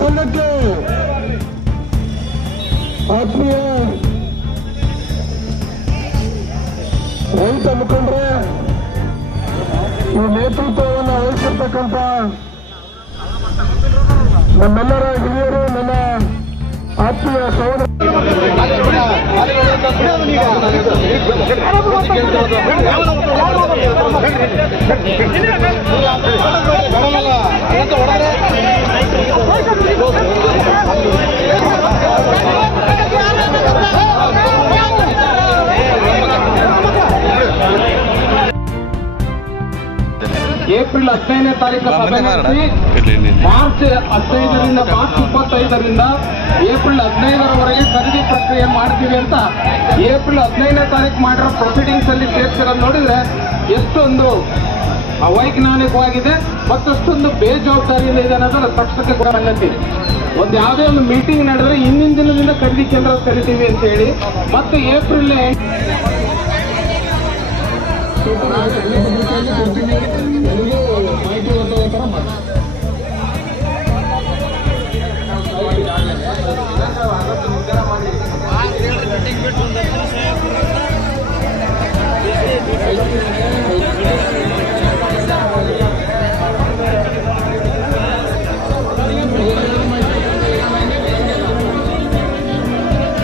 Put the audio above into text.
ಸಂಘಕ್ಕೆ ಆತ್ಮೀಯ ರೈತ ಮುಖಂಡರೇ, ಈ ನೇತೃತ್ವವನ್ನು ವಹಿಸಿರ್ತಕ್ಕಂಥ ನಮ್ಮೆಲ್ಲರ ಹಿರಿಯರು, ನನ್ನ ಆತ್ಮೀಯ ಸಹೋದರ ಏಪ್ರಿಲ್ 15ನೇ ತಾರೀಕು ಸಭೆ ನಡೆಸಿ ಮಾರ್ಚ್ 15ರಿಂದ ಮಾರ್ಚ್ 25ರಿಂದ ಏಪ್ರಿಲ್ 15ರವರೆಗೆ ಖರೀದಿ ಪ್ರಕ್ರಿಯೆ ಮಾಡ್ತೀವಿ ಅಂತ ಏಪ್ರಿಲ್ 15ನೇ ತಾರೀಕು ಮಾಡಿರೋ ಪ್ರೊಸೀಡಿಂಗ್ಸ್ ಅಲ್ಲಿ ಸೇರ್ಸಿರೋದು ನೋಡಿದ್ರೆ ಎಷ್ಟೊಂದು ಅವೈಜ್ಞಾನಿಕವಾಗಿದೆ, ಮತ್ತಷ್ಟೊಂದು ಬೇಜವಾಬ್ದಾರಿಯಿಂದ ಇದೆ ಅನ್ನೋದು ತಕ್ಷಣಕ್ಕೆ ಕೂಡ ಅನ್ನತ್ತೀವಿ. ಒಂದು ಯಾವುದೇ ಒಂದು ಮೀಟಿಂಗ್ ನಡೆದ್ರೆ ಹಿಂದಿನ ದಿನದಿಂದ ಖರೀದಿ ಕೇಂದ್ರ ಕರಿತೀವಿ ಅಂತ ಹೇಳಿ ಮತ್ತು ಏಪ್ರಿಲ್